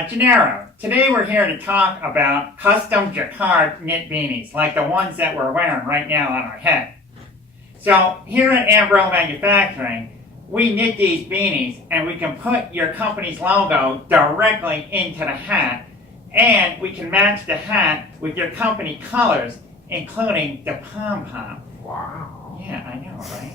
Gennaro, today we're here to talk about custom Jacquard knit beanies, like the ones that we're wearing right now on our head. So here at AMBRO Manufacturing, we knit these beanies and we can put your company's logo directly into the hat, and we can match the hat with your company colors, including the pom-pom. Wow. Yeah, I know, right?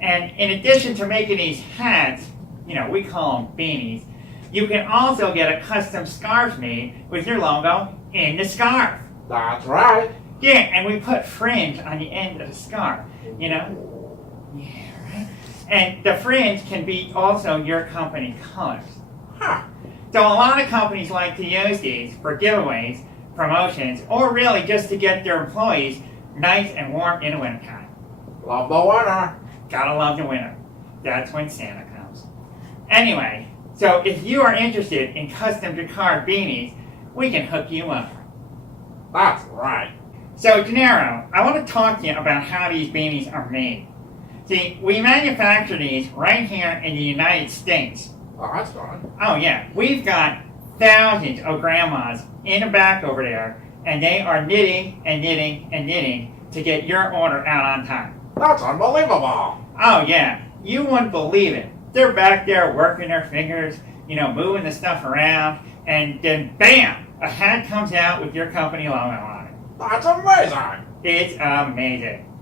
And in addition to making these hats, we call them beanies, you can also get a custom scarf made with your logo in the scarf. That's right. Yeah, and we put fringe on the end of the scarf, Yeah, right? And the fringe can be also your company colors. Huh. So a lot of companies like to use these for giveaways, promotions, or really just to get their employees nice and warm in the wintertime. Love the winter. Gotta love the winter. That's when Santa comes. Anyway, so if you are interested in custom Jacquard beanies, we can hook you up. That's right. So Gennaro, I want to talk to you about how these beanies are made. See, we manufacture these right here in the United States. Oh, that's good. Oh yeah, we've got thousands of grandmas in the back over there, and they are knitting and knitting and knitting to get your order out on time. That's unbelievable. Oh yeah, you wouldn't believe it. They're back there working their fingers, moving the stuff around, and then bam, a hat comes out with your company logo on it. That's amazing. It's amazing.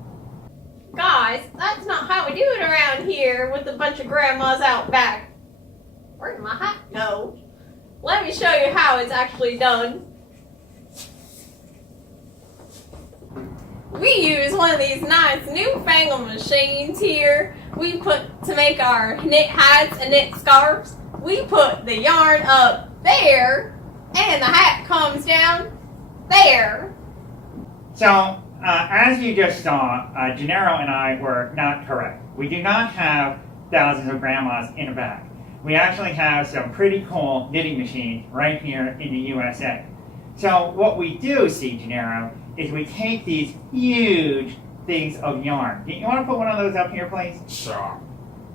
Guys, that's not how we do it around here with a bunch of grandmas out back. Where's my hat? No. Let me show you how it's actually done. We use one of these nice newfangled machines here. We put to make our knit hats and knit scarves. We put the yarn up there, and the hat comes down there. So, as you just saw, Gennaro and I were not correct. We do not have thousands of grandmas in the back. We actually have some pretty cool knitting machines right here in the USA. So what we do, see, Gennaro, is we take these huge things of yarn. You want to put one of those up here, please? Sure.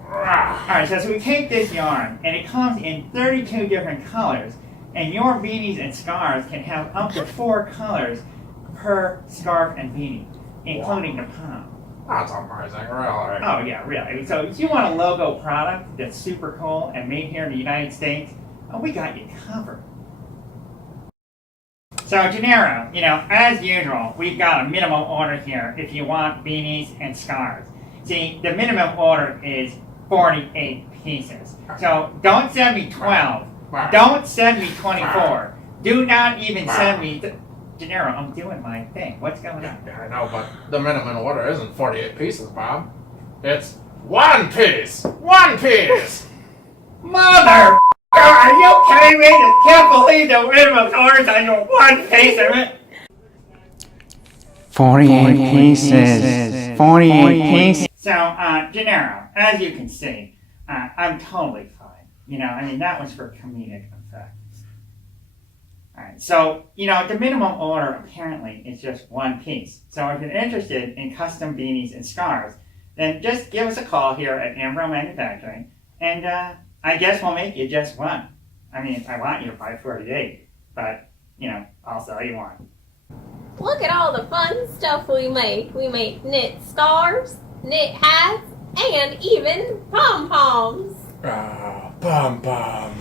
Alright, so we take this yarn, and it comes in 32 different colors, and your beanies and scarves can have up to 4 colors per scarf and beanie, including the pom. That's amazing, really. Oh yeah, really. So if you want a logo product that's super cool and made here in the United States, we got you covered. So Gennaro, as usual, we've got a minimum order here if you want beanies and scarves. See, the minimum order is 48 pieces. So don't send me 12. Don't send me 24. Do not even send me... Gennaro, I'm doing my thing. What's going on? Yeah, I know, but the minimum order isn't 48 pieces, Bob. It's 1 piece! 1 piece! Mother! Are you kidding me? I can't believe the minimum orders on your 1 piece of it. 48 pieces. 48 pieces. So, Gennaro, as you can see, I'm totally fine. That was for comedic effect. Alright, so, the minimum order apparently is just 1 piece. So if you're interested in custom beanies and scarves, then just give us a call here at AMBRO Manufacturing, and I guess we'll make you just one. I want you to buy 48, but, I'll sell you one. Look at all the fun stuff we make. We make knit scarves, knit hats, and even pom-poms. Pom-poms.